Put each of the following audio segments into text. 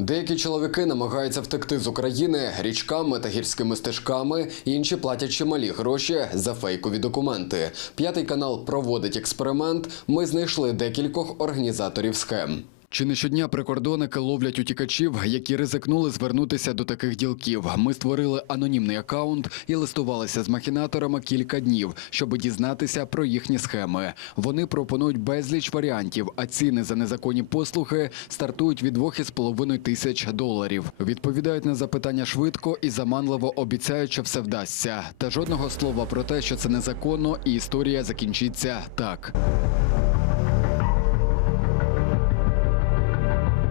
Деякі чоловіки намагаються втекти з України річками та гірськими стежками, інші платять чималі гроші за фейкові документи. П'ятий канал проводить експеримент. Ми знайшли декількох організаторів схем. Чи не щодня прикордонники ловлять утікачів, які ризикнули звернутися до таких ділків? Ми створили анонімний акаунт і листувалися з махінаторами кілька днів, щоб дізнатися про їхні схеми. Вони пропонують безліч варіантів, а ціни за незаконні послуги стартують від 2,5 тисяч доларів. Відповідають на запитання швидко і заманливо обіцяють, що все вдасться. Та жодного слова про те, що це незаконно, і історія закінчиться так.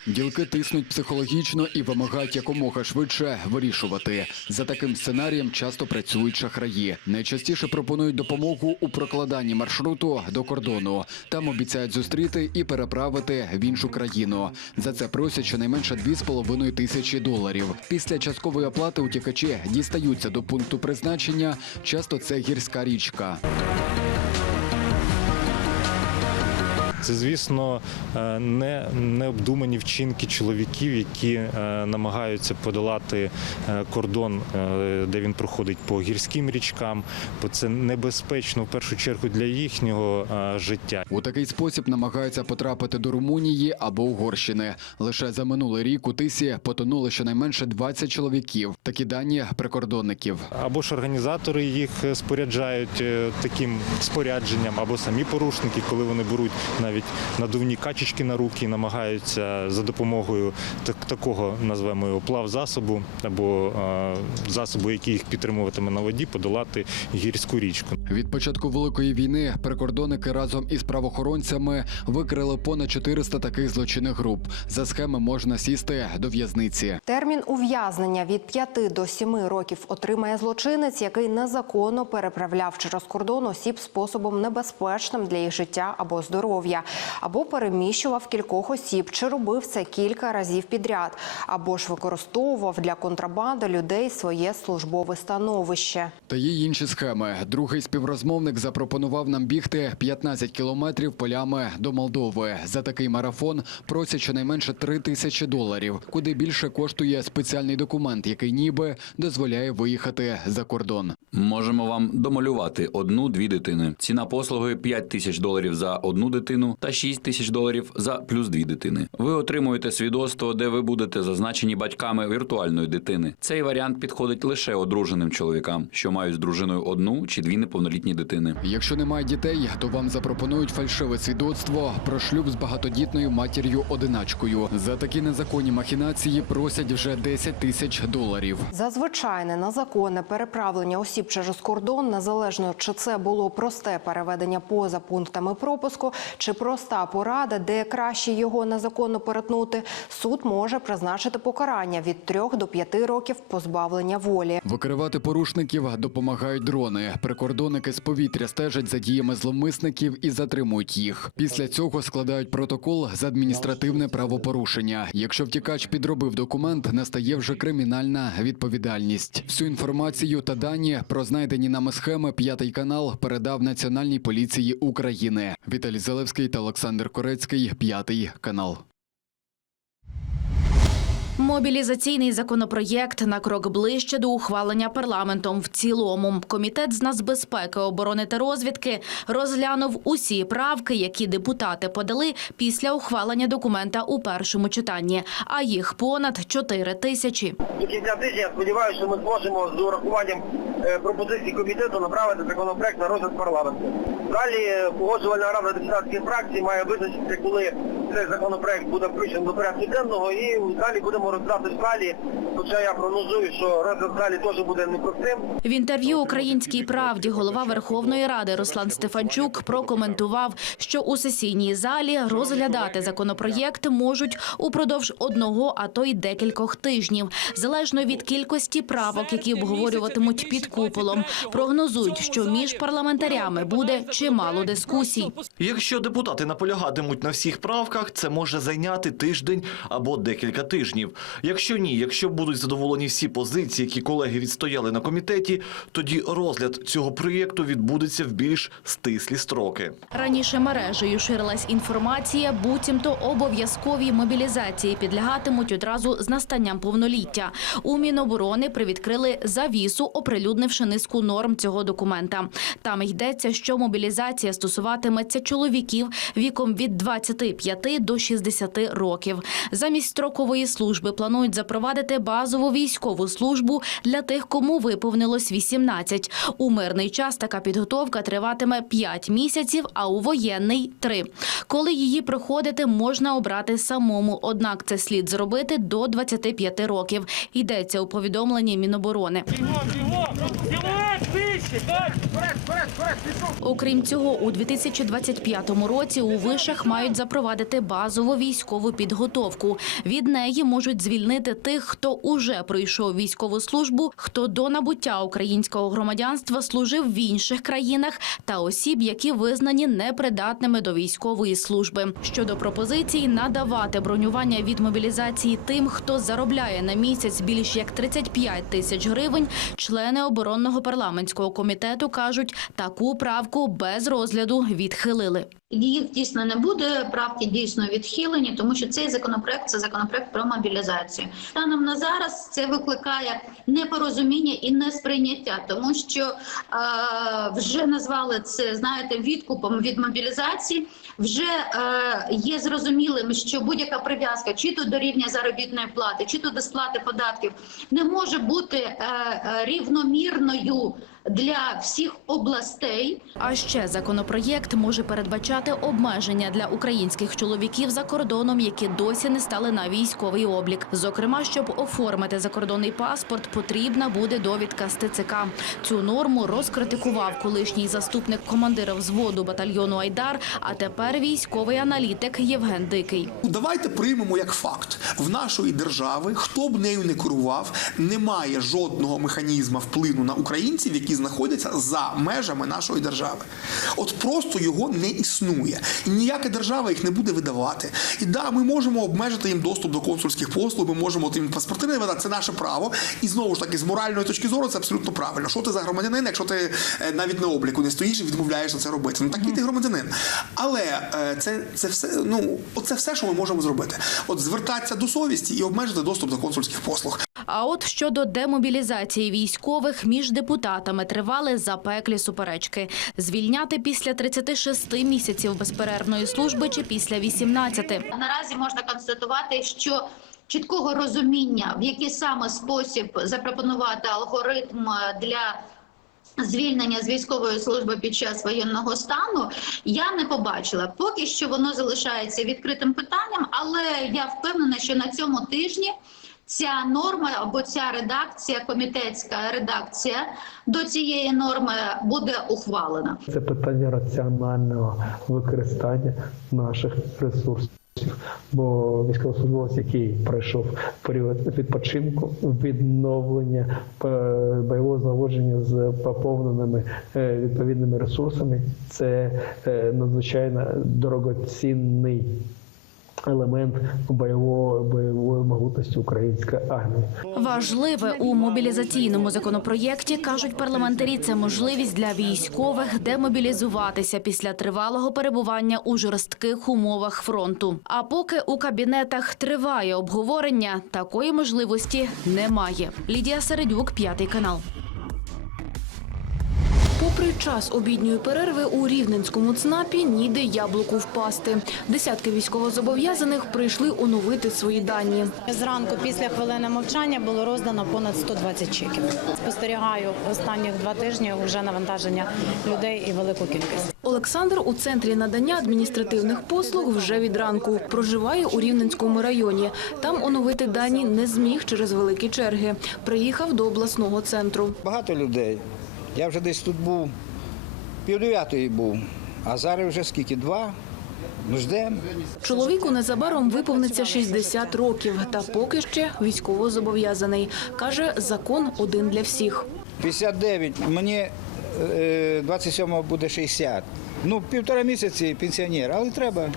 Ділки тиснуть психологічно і вимагають якомога швидше вирішувати. За таким сценарієм часто працюють шахраї. Найчастіше пропонують допомогу у прокладанні маршруту до кордону. Там обіцяють зустріти і переправити в іншу країну. За це просять щонайменше 2,5 тисячі доларів. Після часткової оплати утікачі дістаються до пункту призначення. Часто це гірська річка. Це, звісно, е, не необдумані вчинки чоловіків, які е, намагаються подолати е, кордон, де він проходить по гірським річкам, бо це небезпечно в першу чергу для їхнього життя. У такий спосіб намагаються потрапити до Румунії або Угорщини. Лише за минулий рік у тисі потонули щонайменше 20 чоловіків. Такі дані прикордонників. Або ж організатори їх споряджають таким спорядженням, або самі порушники, коли вони беруть навіть надувні качечки на руки і намагаються за допомогою так, такого назвемо його плавзасобу або е, засобу, який їх підтримуватиме на воді, подолати гірську річку. Від початку великої війни прикордонники разом із правоохоронцями викрили понад 400 таких злочинних груп. За схеми можна сісти до в'язниці. Термін ув'язнення від 5 до 7 років отримає злочинець, який незаконно переправляв через кордон осіб способом небезпечним для їх життя або здоров'я, або переміщував кількох осіб, чи робив це кілька разів підряд, або ж використовував для контрабанди людей своє службове становище. Та є інші схеми. Другий співрозмовник запропонував нам бігти 15 кілометрів полями до Молдови. За такий марафон просять щонайменше 3 тисячі доларів. Куди більше коштує спеціальний документ, який ніби дозволяє виїхати за кордон. Можемо вам домалювати одну-дві дитини. Ціна послуги 5 тисяч доларів за одну дитину та 6 тисяч доларів за плюс дві дитини. Ви отримуєте свідоцтво, де ви будете зазначені батьками віртуальної дитини. Цей варіант підходить лише одруженим чоловікам, що мають з дружиною одну чи дві неповнолітні дитини. Якщо немає дітей, то вам запропонують фальшиве свідоцтво про шлюб з багатодітною матір'ю-одиначкою. За такі незаконні махінації просять вже 10 тисяч доларів. За звичайне незаконне переправлення осіб через кордон, незалежно чи це було просте переведення поза пунктами пропуску, чи проста порада, де краще його незаконно перетнути, суд може призначити покарання від 3 до 5 років позбавлення волі. Викривати порушників допомагають дрони. Прикордонники з повітря стежать за діями зловмисників і затримують їх. Після цього складають протокол за адміністративне правопорушення. Якщо втікач підробив документ, настає вже кримінальна відповідальність. Всю інформацію та дані про знайдені нами схеми п'ятий канал передав Національній поліції України. Віталій Залевський та Олександр Корецький. П'ятий канал. Мобілізаційний законопроєкт на крок ближче до ухвалення парламентом в цілому. Комітет з нацбезпеки, оборони та розвідки розглянув усі правки, які депутати подали після ухвалення документа у першому читанні, а їх понад 4 тисячі. До кінця тижня я сподіваюся, що ми зможемо з урахуванням е, пропозицій комітету направити законопроект на розгляд парламенту. Далі е, погоджувальна рада депутатських фракцій має визначити, коли цей законопроект буде включений до порядку денного і далі будемо розглядати в залі. Хоча я прогнозую, що розгляд в залі теж буде непростим. В інтерв'ю Українській правді голова Верховної Ради Руслан Стефанчук прокоментував, що у сесійній залі розглядати законопроєкт можуть упродовж одного, а то й декількох тижнів, залежно від кількості правок, які обговорюватимуть під куполом. Прогнозують, що між парламентарями буде чимало дискусій. Якщо депутати наполягатимуть на всіх правках, це може зайняти тиждень або декілька тижнів. Якщо ні, якщо будуть задоволені всі позиції, які колеги відстояли на комітеті, тоді розгляд цього проєкту відбудеться в більш стислі строки. Раніше мережею ширилась інформація, буцімто обов'язкові мобілізації підлягатимуть одразу з настанням повноліття. У Міноборони привідкрили завісу, оприлюднивши низку норм цього документа. Там йдеться, що мобілізація стосуватиметься чоловіків віком від 25 до 60 років. Замість строкової служби планують запровадити базову військову службу для тих, кому виповнилось 18. У мирний час така підготовка триватиме 5 місяців, а у воєнний – 3. Коли її проходити, можна обрати самому, однак це слід зробити до 25 років. Йдеться у повідомленні Міноборони. Silêncio! Окрім цього, у 2025 році у вишах мають запровадити базову військову підготовку. Від неї можуть звільнити тих, хто уже пройшов військову службу, хто до набуття українського громадянства служив в інших країнах, та осіб, які визнані непридатними до військової служби. Щодо пропозицій надавати бронювання від мобілізації тим, хто заробляє на місяць більш як 35 тисяч гривень, члени оборонного парламентського комітету кажуть, таку правку без розгляду відхилили. Їх дійсно не буде, правки дійсно відхилені, тому що цей законопроект це законопроект про мобілізацію. Станом на зараз це викликає непорозуміння і несприйняття, тому що е, вже назвали це, знаєте, відкупом від мобілізації. Вже е, є зрозумілим, що будь-яка прив'язка чи то до рівня заробітної плати, чи то до сплати податків не може бути е, е, рівномірною для всіх областей. А ще законопроєкт може передбачати обмеження для українських чоловіків за кордоном, які досі не стали на військовий облік. Зокрема, щоб оформити закордонний паспорт, потрібна буде довідка з ТЦК. Цю норму розкритикував колишній заступник командира взводу батальйону Айдар, а тепер військовий аналітик Євген Дикий. Давайте приймемо як факт в нашої держави, хто б нею не керував, немає жодного механізму впливу на українців, які знаходяться за межами нашої держави. От просто його не існує, і ніяка держава їх не буде видавати. І да, ми можемо обмежити їм доступ до консульських послуг, ми можемо їм паспорти не видати, це наше право. І знову ж таки, з моральної точки зору, це абсолютно правильно. Що ти за громадянин, якщо ти е, навіть на обліку не стоїш і відмовляєшся це робити? Ну такий ти громадянин. Але е, це, це все, ну, оце все, що ми можемо зробити. От звертатися до совісті і обмежити доступ до консульських послуг. А от щодо демобілізації військових між депутатами тривали запеклі суперечки. Звільняти після 36 місяців безперервної служби чи після 18. Наразі можна констатувати, що чіткого розуміння, в який саме спосіб запропонувати алгоритм для звільнення з військової служби під час воєнного стану, я не побачила. Поки що воно залишається відкритим питанням, але я впевнена, що на цьому тижні. Ця норма або ця редакція, комітетська редакція до цієї норми буде ухвалена. Це питання раціонального використання наших ресурсів. Бо військовослужбовець, який пройшов період відпочинку, відновлення е, бойового заводження з поповненими е, відповідними ресурсами, це е, надзвичайно дорогоцінний елемент бойового бойової могутності української армії. Важливе у мобілізаційному законопроєкті кажуть парламентарі. Це можливість для військових демобілізуватися після тривалого перебування у жорстких умовах фронту. А поки у кабінетах триває обговорення, такої можливості немає. Лідія Середюк, п'ятий канал. Попри час обідньої перерви у рівненському ЦНАПі ніде яблуку впасти. Десятки військовозобов'язаних прийшли оновити свої дані. Зранку після хвилини мовчання було роздано понад 120 чеків. Спостерігаю останніх два тижні вже навантаження людей і велику кількість. Олександр у центрі надання адміністративних послуг вже від ранку. Проживає у Рівненському районі. Там оновити дані не зміг через великі черги. Приїхав до обласного центру. Багато людей. Я вже десь тут був, пів дев'ятої був, а зараз вже скільки? Два? Ну ждемо. Чоловіку незабаром виповниться 60 років, та поки ще військово зобов'язаний. Каже, закон один для всіх. 59, мені е, 27-го буде 60. Ну, півтора місяці пенсіонер, але треба.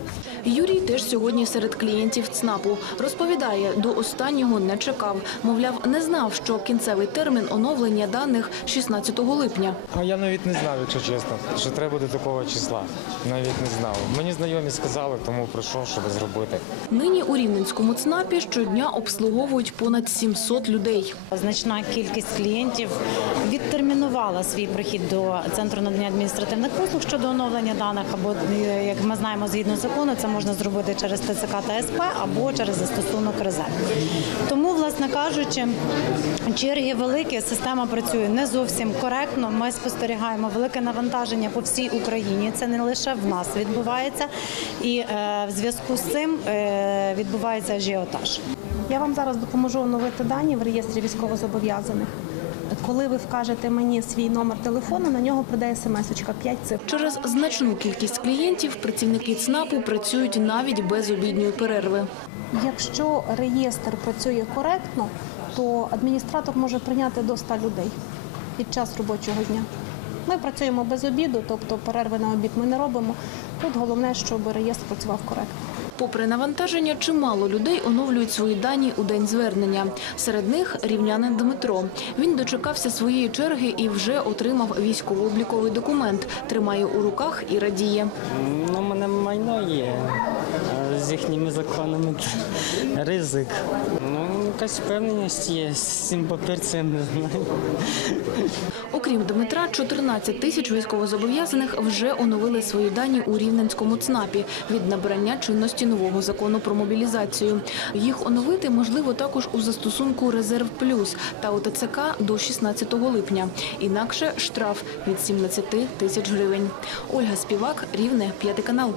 Юрій теж сьогодні серед клієнтів ЦНАПу. Розповідає, до останнього не чекав. Мовляв, не знав, що кінцевий термін оновлення даних 16 липня. Я навіть не знав, якщо чесно, що треба до такого числа. Навіть не знав. Мені знайомі сказали, тому прийшов, щоб зробити. Нині у Рівненському ЦНАПі щодня обслуговують понад 700 людей. Значна кількість клієнтів відтермінувала свій прихід до центру надання адміністративних послуг щодо оновлення даних, або е, як ми знаємо, згідно закону, це можна зробити через ТЦК та СП або через застосунок резерв. Тому, власне кажучи, черги великі, система працює не зовсім коректно. Ми спостерігаємо велике навантаження по всій Україні. Це не лише в нас відбувається, і е, в зв'язку з цим е, відбувається ажіотаж. Я вам зараз допоможу оновити дані в реєстрі військовозобов'язаних. Коли ви вкажете мені свій номер телефону, на нього прийде смс-очка 5 цифр. Через значну кількість клієнтів працівники ЦНАПу працюють навіть без обідньої перерви. Якщо реєстр працює коректно, то адміністратор може прийняти до 100 людей під час робочого дня. Ми працюємо без обіду, тобто перерви на обід ми не робимо. Тут головне, щоб реєстр працював коректно. Попри навантаження, чимало людей оновлюють свої дані у день звернення. Серед них рівнянин Дмитро. Він дочекався своєї черги і вже отримав військово-обліковий документ. Тримає у руках і радіє. Ну, у мене майно є. З їхніми законами ризик. Якась впевненість є з цим папірцем, не знаю. Окрім Дмитра, 14 тисяч військовозобов'язаних вже оновили свої дані у Рівненському ЦНАПі від набрання чинності нового закону про мобілізацію. Їх оновити можливо також у застосунку Резерв Плюс та у ТЦК до 16 липня. Інакше штраф від 17 тисяч гривень. Ольга Співак, Рівне, п'ятий канал.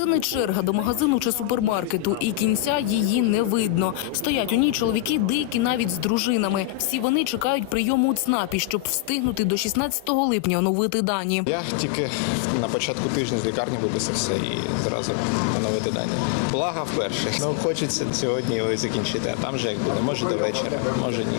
Це не черга до магазину чи супермаркету, і кінця її не видно. Стоять у ній чоловіки, деякі навіть з дружинами. Всі вони чекають прийому у ЦНАПі, щоб встигнути до 16 липня оновити дані. Я тільки на початку тижня з лікарні виписався і зразу оновити дані. Благо вперше. Ну, хочеться сьогодні його закінчити, а там же як буде. Може до вечора, може ні.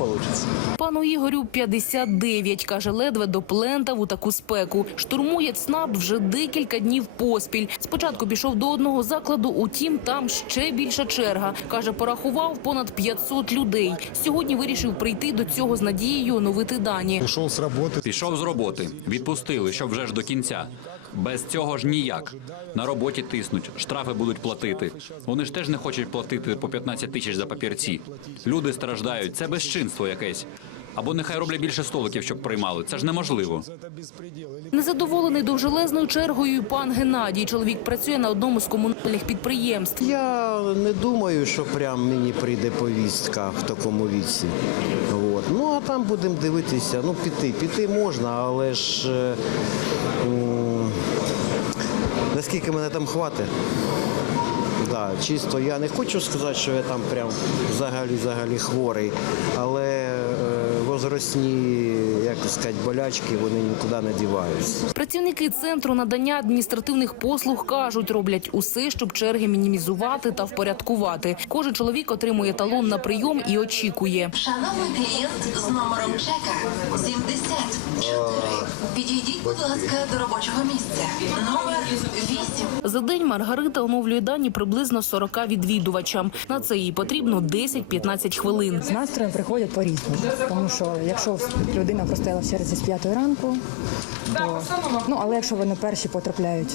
Як. Пану Ігорю 59, каже, ледве доплентав у таку спеку. Штурмує ЦНАП вже декілька днів поспіль. Спочатку пішов до одного закладу, утім там ще більша черга. Каже, порахував понад 500 людей. Сьогодні вирішив прийти до цього з надією оновити дані. Пішов з роботи. Пішов з роботи. Відпустили, щоб вже ж до кінця. Без цього ж ніяк. На роботі тиснуть, штрафи будуть платити. Вони ж теж не хочуть платити по 15 тисяч за папірці. Люди страждають. Це безчинство якесь. Або нехай роблять більше столиків, щоб приймали. Це ж неможливо. Незадоволений довжелезною чергою і пан Геннадій. Чоловік працює на одному з комунальних підприємств. Я не думаю, що прям мені прийде повістка в такому віці. От. Ну а там будемо дивитися. Ну, піти, піти можна, але ж е, наскільки мене там хватить. Да, чисто я не хочу сказати, що я там прям взагалі взагалі хворий, але е, возрастні, як сказати, болячки, вони нікуди не діваються. Працівники центру надання адміністративних послуг кажуть, роблять усе, щоб черги мінімізувати та впорядкувати. Кожен чоловік отримує талон на прийом і очікує. Шановний клієнт з номером чека 74. Підійдіть, будь ласка, до робочого місця. Номер 8. За день Маргарита оновлює дані приблизно 40 відвідувачам. На це їй потрібно 10-15 хвилин. З настроєм приходять по-різному, тому що якщо людина простояла в черзі з п'ятої ранку, то ну але якщо вони перші потрапляють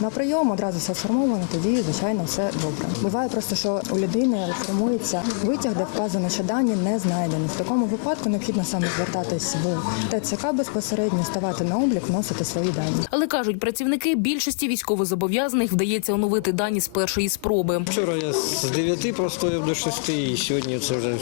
на прийом, одразу все сформовано, тоді звичайно все добре. Буває просто, що у людини формується витяг, де вказано, що дані не знайдені. В такому випадку необхідно саме звертатись в ТЦК безпосередньо, ставати на облік, вносити свої дані. Але кажуть, працівники більшості військовозобов'язаних вдається оновити дані з першої спроби. Вчора я з 9 простояв до 6 і сьогодні це вже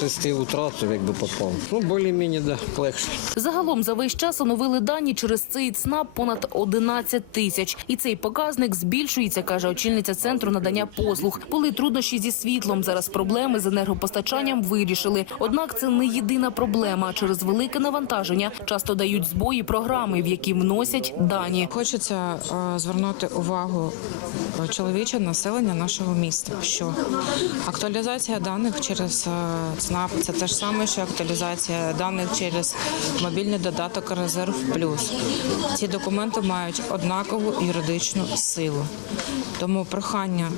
6 утра, то якби попав. Ну, більш-менш, да, легше. Загалом за весь час оновили дані через цей ЦНАП понад 11 тисяч. І цей показник збільшується, каже очільниця центру надання послуг. Були труднощі зі світлом. Зараз проблеми з енергопостачанням вирішили. Однак це не єдина проблема. Через велике навантаження часто дають збої програми, в які вносять дані. Хочеться е, звернути увагу е, чоловіче населення нашого міста, що актуалізація даних через е, ЦНАП це те ж саме, що актуалізація даних через мобільний додаток Резерв Плюс. Ці документи мають однакову юридичну силу. Тому прохання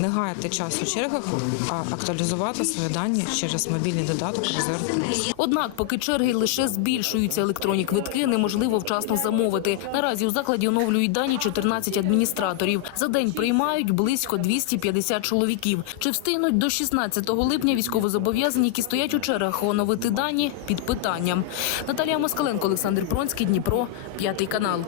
не гаяти час у чергах, а актуалізувати свої дані через мобільний додаток Резерв Плюс. Однак, поки черги лише збільшуються, електронні квитки неможливо вчасно замовити. Наразі у закладі оновлюють дані 14 адміністраторів. За день приймають близько 250 чоловіків. Чи встигнуть до 16 липня військовозобов'язані, які стоять у чергах оновити дані, під питанням. Наталія Москаленко, Олександр Пронський, Дніпро, п'ятий канал.